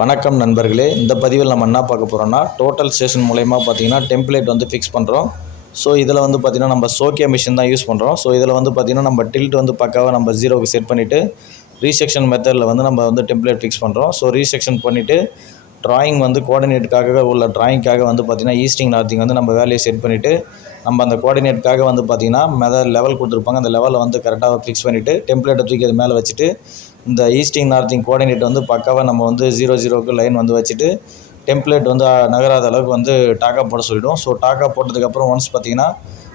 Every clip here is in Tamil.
வணக்கம் நண்பர்களே, இந்த பதிவில் நம்ம என்ன பார்க்க போகிறோம்னா டோட்டல் ஸ்டேஷன் மூலயமா பார்த்தீங்கன்னா டெம்ப்ளேட் வந்து ஃபிக்ஸ் பண்ணுறோம். ஸோ இதில் வந்து பார்த்திங்கன்னா நம்ம சோக்கியா மிஷின் தான் யூஸ் பண்ணுறோம். ஸோ இதில் வந்து பார்த்திங்கன்னா நம்ம டில்ட் வந்து பக்காவாக நம்ம ஜீரோவுக்கு செட் பண்ணிவிட்டு ரீசெக்ஷன் மெத்தடில் வந்து நம்ம வந்து டெம்ப்ளேட் ஃபிக்ஸ் பண்ணுறோம். ஸோ ரீசெக்ஷன் பண்ணிவிட்டு ட்ராயிங் வந்து கோஆர்டினேட்டுக்காக உள்ள ட்ராயிங்காக வந்து பார்த்திங்கன்னா ஈஸ்டிங் நார்த்திங் வந்து நம்ம வேலையை செட் பண்ணிவிட்டு நம்ம அந்த கோஆர்டினேட்டுக்காக வந்து பார்த்திங்கன்னா லெவல் கொடுத்துருப்பாங்க. அந்த லெவலை வந்து கரெக்டாக ஃபிக்ஸ் பண்ணிவிட்டு டெம்ப்ளேட்டை தூக்கி அது மேலே வச்சுட்டு இந்த ஈஸ்டிங் நார்த்திங் கோஆர்டினேட் வந்து பக்காவாக நம்ம வந்து 0 லைன் வந்து வச்சுட்டு டெம்ப்ளேட் வந்து நகராத அளவுக்கு வந்து டாக்கா போட சொல்லிவிடுவோம். ஸோ டாக்கா போட்டதுக்கப்புறம்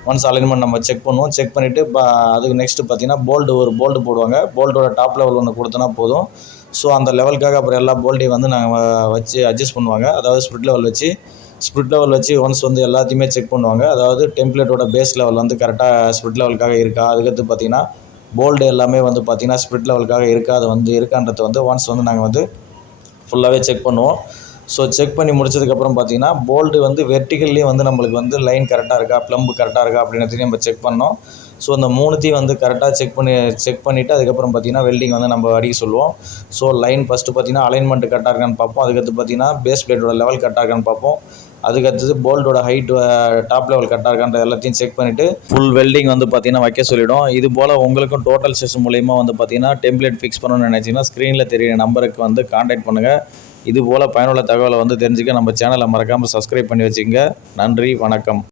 ஒன்ஸ் அலைன்மெண்ட் நம்ம செக் பண்ணுவோம். செக் பண்ணிவிட்டு அதுக்கு நெக்ஸ்ட்டு பார்த்திங்கன்னா ஒரு போல்டு போடுவாங்க. போல்டோட டாப் லெவல் ஒன்று கொடுத்தனா போதும். ஸோ அந்த லெவலுக்காக அப்புறம் எல்லா போல்ட்டையும் வந்து நாங்கள் வச்சு அட்ஜஸ்ட் பண்ணுவாங்க. அதாவது ஸ்ப்ரிட் லெவல் வச்சு ஒன்ஸ் வந்து எல்லாத்தையுமே செக் பண்ணுவாங்க. அதாவது டெம்ப்ளேட்டோட பேஸ் லெவல் வந்து கரெக்டாக ஸ்ப்ரிட் லெவலுக்காக இருக்கா, அதுக்கடுத்து பார்த்திங்கன்னா போல்டு எல்லாமே வந்து பார்த்திங்கன்னா ஸ்ப்ரிட் லெவலுக்காக இருக்கா, அது வந்து இருக்கான்றதை வந்து ஒன்ஸ் வந்து நாங்கள் வந்து ஃபுல்லாகவே செக் பண்ணுவோம். ஸோ செக் பண்ணி முடிச்சதுக்கப்புறம் பார்த்திங்கன்னா போல்டு வந்து வெர்டிகல்லையும் வந்து நம்மளுக்கு வந்து லைன் கரெக்டாக இருக்கா, ப்ளம்பு கரெக்டாக இருக்கா அப்படின்றதையும் நம்ம செக் பண்ணோம். ஸோ அந்த மூணுத்தையும் வந்து கரெக்டாக செக் பண்ணிவிட்டு அதுக்கப்புறம் பார்த்திங்கன்னா வெல்டிங் வந்து நம்ம அடிக்க சொல்லுவோம். ஸோ லைன் ஃபஸ்ட்டு பார்த்திங்கன்னா அலைன்மெண்ட் கரெக்டாக இருக்கான்னு பார்ப்போம். அதுக்கடுத்து பார்த்திங்கன்னா பேஸ் பிளேட்டோட லெவல் கரெக்டாக இருக்கான்னு பார்ப்போம். அதுக்கடுத்தது போல்டோட ஹைட் டாப் லெவல் கரெக்டாக இருக்கான்ற எல்லாத்தையும் செக் பண்ணிவிட்டு ஃபுல் வெல்டிங் வந்து பார்த்திங்கன்னா வைக்க சொல்லிவிடும். இது போல் உங்களுக்கும் டோட்டல் ஸ்டேஷன் மூலயமா வந்து பார்த்திங்கன்னா டெம்ப்ளேட் ஃபிக்ஸ் பண்ணணும்னு நினச்சிங்கன்னா ஸ்க்ரீனில் தெரியிற நம்பருக்கு வந்து கான்டாக்ட் பண்ணுங்கள். இது போல் பயனுள்ள தகவலை வந்து தெரிஞ்சுக்க நம்ம சேனலை மறக்காமல் சப்ஸ்கிரைப் பண்ணி வச்சுக்கோங்க. நன்றி, வணக்கம்.